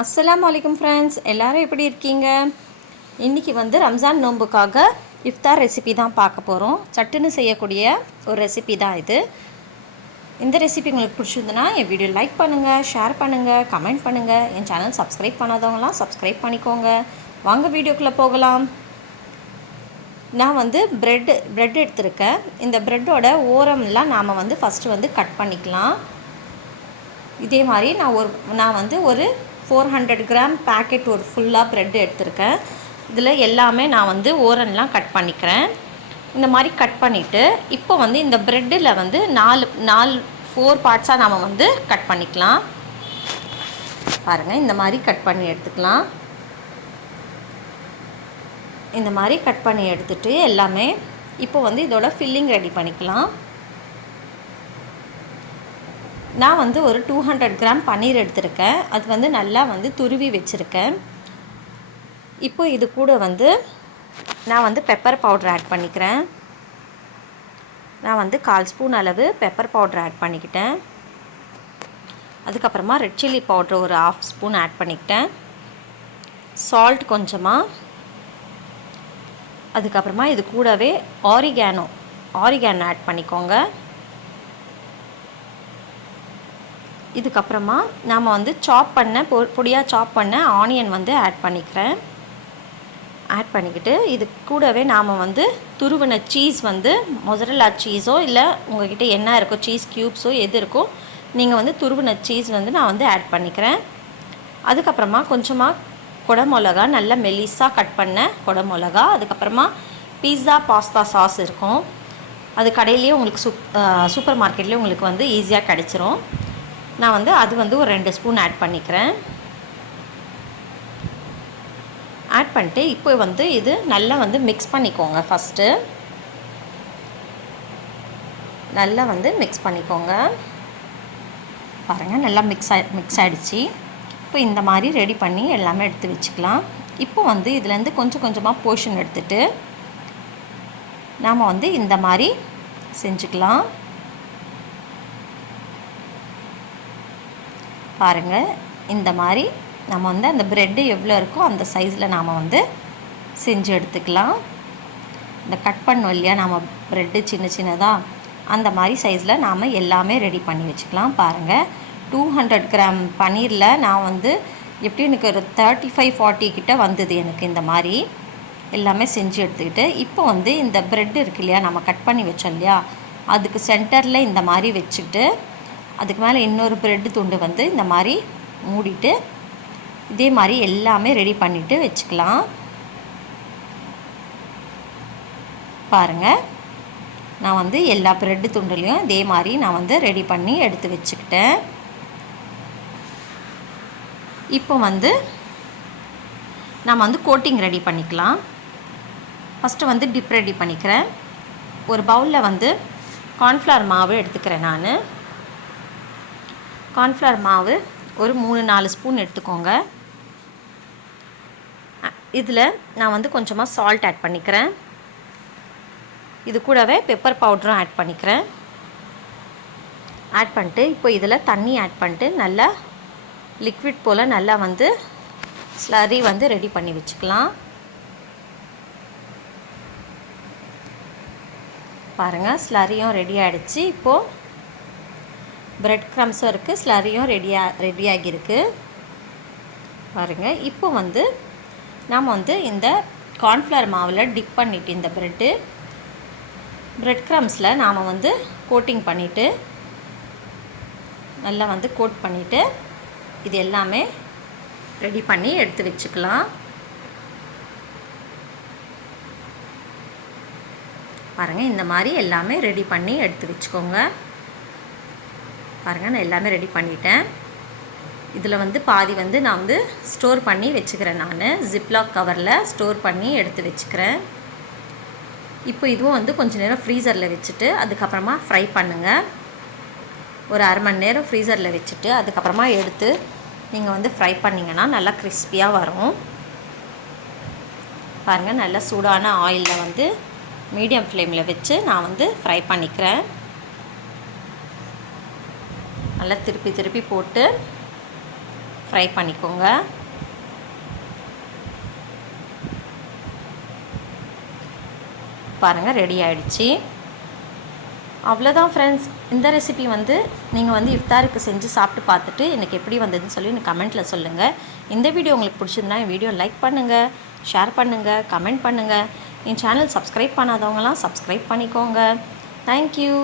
அஸ்லாம் வலைக்கம் ஃப்ரெண்ட்ஸ் எல்லோரும் எப்படி இருக்கீங்க? இன்றைக்கி வந்து ரம்ஜான் நோன்புக்காக இஃப்தார் ரெசிபி தான் பார்க்க போகிறோம் சட்டுன்னு செய்யக்கூடிய ஒரு ரெசிபி தான் இது. இந்த ரெசிபி உங்களுக்கு பிடிச்சிருந்துன்னா என் வீடியோ லைக் பண்ணுங்கள் ஷேர் பண்ணுங்கள் கமெண்ட் பண்ணுங்கள் என் சேனல் சப்ஸ்கிரைப் பண்ணாதவங்களாம் சப்ஸ்கிரைப் பண்ணிக்கோங்க. வாங்க வீடியோக்குள்ளே போகலாம். நான் வந்து ப்ரெட் ப்ரெட் எடுத்திருக்கேன். இந்த ப்ரெட்டோட ஓரம்லாம் நாம் வந்து ஃபஸ்ட்டு வந்து கட் பண்ணிக்கலாம். இதே மாதிரி நான் ஒரு நான் வந்து ஒரு ஃபோர் ஹண்ட்ரட் கிராம் பேக்கெட் ஒரு ஃபுல்லாக ப்ரெட் எடுத்திருக்கேன். இதில் எல்லாமே நான் வந்து ஓரன்லாம் கட் பண்ணிக்கிறேன். இந்த மாதிரி கட் பண்ணிவிட்டு இப்போ வந்து இந்த ப்ரெட்டில் வந்து நாலு நாலு ஃபோர் பார்ட்ஸாக நாம் வந்து கட் பண்ணிக்கலாம். பாருங்கள் இந்த மாதிரி கட் பண்ணி எடுத்துக்கலாம். இந்த மாதிரி கட் பண்ணி எடுத்துகிட்டு எல்லாமே இப்போ வந்து இதோட ஃபில்லிங் ரெடி பண்ணிக்கலாம். நான் வந்து ஒரு டூ ஹண்ட்ரட் கிராம் பன்னீர் எடுத்திருக்கேன். அது வந்து நல்லா வந்து துருவி வச்சுருக்கேன். இப்போ இது கூட வந்து நான் வந்து பெப்பர் பவுடர் ஆட் பண்ணிக்கிறேன். நான் வந்து கால் ஸ்பூன் அளவு பெப்பர் பவுடர் ஆட் பண்ணிக்கிட்டேன். அதுக்கப்புறமா ரெட் சில்லி பவுடர் ஒரு ஆஃப் ஸ்பூன் ஆட் பண்ணிக்கிட்டேன். சால்ட் கொஞ்சமாக அதுக்கப்புறமா இது கூடவே ஆரிகேனோ ஆரிகேனோ ஆட் பண்ணிக்கோங்க. இதுக்கப்புறமா நாம் வந்து சாப் பண்ண பொ பொடியாக சாப் பண்ண ஆனியன் வந்து ஆட் பண்ணிக்கிறேன். ஆட் பண்ணிக்கிட்டு இது கூடவே நாம் வந்து துருவின சீஸ் வந்து மொசரல்லா சீஸோ இல்லை உங்கள்கிட்ட என்ன இருக்கோ சீஸ் க்யூப்ஸோ எது இருக்கோ நீங்கள் வந்து துருவின சீஸ் வந்து நான் வந்து ஆட் பண்ணிக்கிறேன். அதுக்கப்புறமா கொஞ்சமாக குடமிளகா நல்லா மெலிஸாக கட் பண்ண குடமிளகா அதுக்கப்புறமா பீஸா பாஸ்தா சாஸ் இருக்கும். அது கடையிலேயே உங்களுக்கு சூப் சூப்பர் மார்க்கெட்லேயே உங்களுக்கு வந்து ஈஸியாக கிடச்சிரும். நான் வந்து அது வந்து ஒரு ரெண்டு ஸ்பூன் ஆட் பண்ணிக்கிறேன். ஆட் பண்ணிட்டு இப்போ வந்து இது நல்லா வந்து மிக்ஸ் பண்ணிக்கோங்க ஃபஸ்ட்டு நல்லா வந்து மிக்ஸ் பண்ணிக்கோங்க. பாருங்கள் நல்லா மிக்ஸ் ஆகி மிக்ஸ் ஆகிடுச்சி இப்போ இந்த மாதிரி ரெடி பண்ணி எல்லாமே எடுத்து வச்சுக்கலாம். இப்போ வந்து இதுலேருந்து கொஞ்சம் கொஞ்சமாக போர்ஷன் எடுத்துகிட்டு நாம் வந்து இந்த மாதிரி செஞ்சுக்கலாம். பாருங்கள் இந்த மாதிரி நம்ம வந்து அந்த ப்ரெட்டு எவ்வளோ இருக்கோ அந்த சைஸில் நாம் வந்து செஞ்சு எடுத்துக்கலாம். இந்த கட் பண்ணோம் இல்லையா நாம் ப்ரெட்டு சின்ன சின்னதாக அந்த மாதிரி சைஸில் நாம் எல்லாமே ரெடி பண்ணி வச்சுக்கலாம் பாருங்கள் டூ ஹண்ட்ரட் கிராம் பன்னீரில் நான் வந்து எப்படி எனக்கு ஒரு தேர்ட்டி ஃபைவ் ஃபார்ட்டி கிட்ட வந்தது எனக்கு இந்த மாதிரி. எல்லாமே செஞ்சு எடுத்துக்கிட்டு இப்போ வந்து இந்த ப்ரெட் இருக்கு இல்லையா நம்ம கட் பண்ணி வச்சோம் இல்லையா அதுக்கு சென்டரில் இந்த மாதிரி வச்சுக்கிட்டு அதுக்கு மேலே இன்னொரு ப்ரெட்டு துண்டு வந்து இந்த மாதிரி மூடிட்டு இதே மாதிரி எல்லாமே ரெடி பண்ணிவிட்டு வச்சுக்கலாம். பாருங்கள் நான் வந்து எல்லா ப்ரெட்டு துண்டுலையும் இதே மாதிரி நான் வந்து ரெடி பண்ணி எடுத்து வச்சுக்கிட்டேன். இப்போ வந்து நம்ம வந்து கோட்டிங் ரெடி பண்ணிக்கலாம். ஃபஸ்ட்டு வந்து டிப் ரெடி பண்ணிக்கிறேன். ஒரு பவுலில் வந்து கார்ன்ஃப்ளவர் மாவு எடுத்துக்கிறேன் நான். கார்ன்ஃப்ளவர் மாவு ஒரு மூணு நாலு ஸ்பூன் எடுத்துக்கோங்க. இதில் நான் வந்து கொஞ்சமாக சால்ட் ஆட் பண்ணிக்கிறேன். இது கூடவே பெப்பர் பவுடரும் ஆட் பண்ணிக்கிறேன். ஆட் பண்ணிட்டு இப்போ இதில் தண்ணி ஆட் பண்ணிட்டு நல்லா லிக்விட் போல் நல்லா வந்து ஸ்லரி வந்து ரெடி பண்ணி வச்சுக்கலாம். பாருங்கள் ஸ்லரியும் ரெடி ஆகிடுச்சு இப்போது ப்ரெட் க்ரம்ஸும் இருக்குது ஸ்லரியும் ரெடியாக ரெடி ஆகியிருக்கு. பாருங்கள் இப்போ வந்து நாம் வந்து இந்த கார்ன்ஃப்ளவர் மாவில் டிப் பண்ணிவிட்டு இந்த ப்ரெட்டு ப்ரெட் க்ரம்ஸில் நாம் வந்து கோட்டிங் பண்ணிவிட்டு நல்லா வந்து கோட் பண்ணிவிட்டு இது எல்லாமே ரெடி பண்ணி எடுத்து வச்சுக்கலாம். பாருங்கள் இந்த மாதிரி எல்லாமே ரெடி பண்ணி எடுத்து வச்சுக்கோங்க. பாருங்கள் நான் எல்லாமே ரெடி பண்ணிட்டேன். இதில் வந்து பாதி வந்து நான் வந்து ஸ்டோர் பண்ணி வச்சுக்கிறேன் நான். ஜிப்லாக் கவரில் ஸ்டோர் பண்ணி எடுத்து வச்சுக்கிறேன். இப்போ இதுவும் வந்து கொஞ்சம் நேரம் ஃப்ரீசரில் வச்சுட்டு அதுக்கப்புறமா ஃப்ரை பண்ணுங்கள் ஒரு அரை மணி நேரம் ஃப்ரீசரில் வச்சுட்டு அதுக்கப்புறமா எடுத்து நீங்கள் வந்து ஃப்ரை பண்ணிங்கன்னா நல்லா கிறிஸ்பியாக வரும். பாருங்கள் நல்லா சூடான ஆயிலில் வந்து மீடியம் ஃப்ளேமில் வச்சு நான் வந்து ஃப்ரை பண்ணிக்கிறேன். நல்லா திருப்பி திருப்பி போட்டு ஃப்ரை பண்ணிக்கோங்க. பாருங்கள் ரெடி ஆகிடுச்சி அவ்வளோதான் ஃப்ரெண்ட்ஸ் இந்த ரெசிபி வந்து நீங்கள் வந்து இஃப்தாருக்கு செஞ்சு சாப்பிட்டு பார்த்துட்டு எனக்கு எப்படி வந்ததுன்னு சொல்லி எனக்கு கமெண்ட்டில் சொல்லுங்கள் இந்த வீடியோ உங்களுக்கு பிடிச்சிருந்தா என் வீடியோ லைக் பண்ணுங்கள் ஷேர் பண்ணுங்கள் கமெண்ட் பண்ணுங்கள் என் சேனல் சப்ஸ்கிரைப் பண்ணாதவங்களாம் சப்ஸ்கிரைப் பண்ணிக்கோங்க. Thank you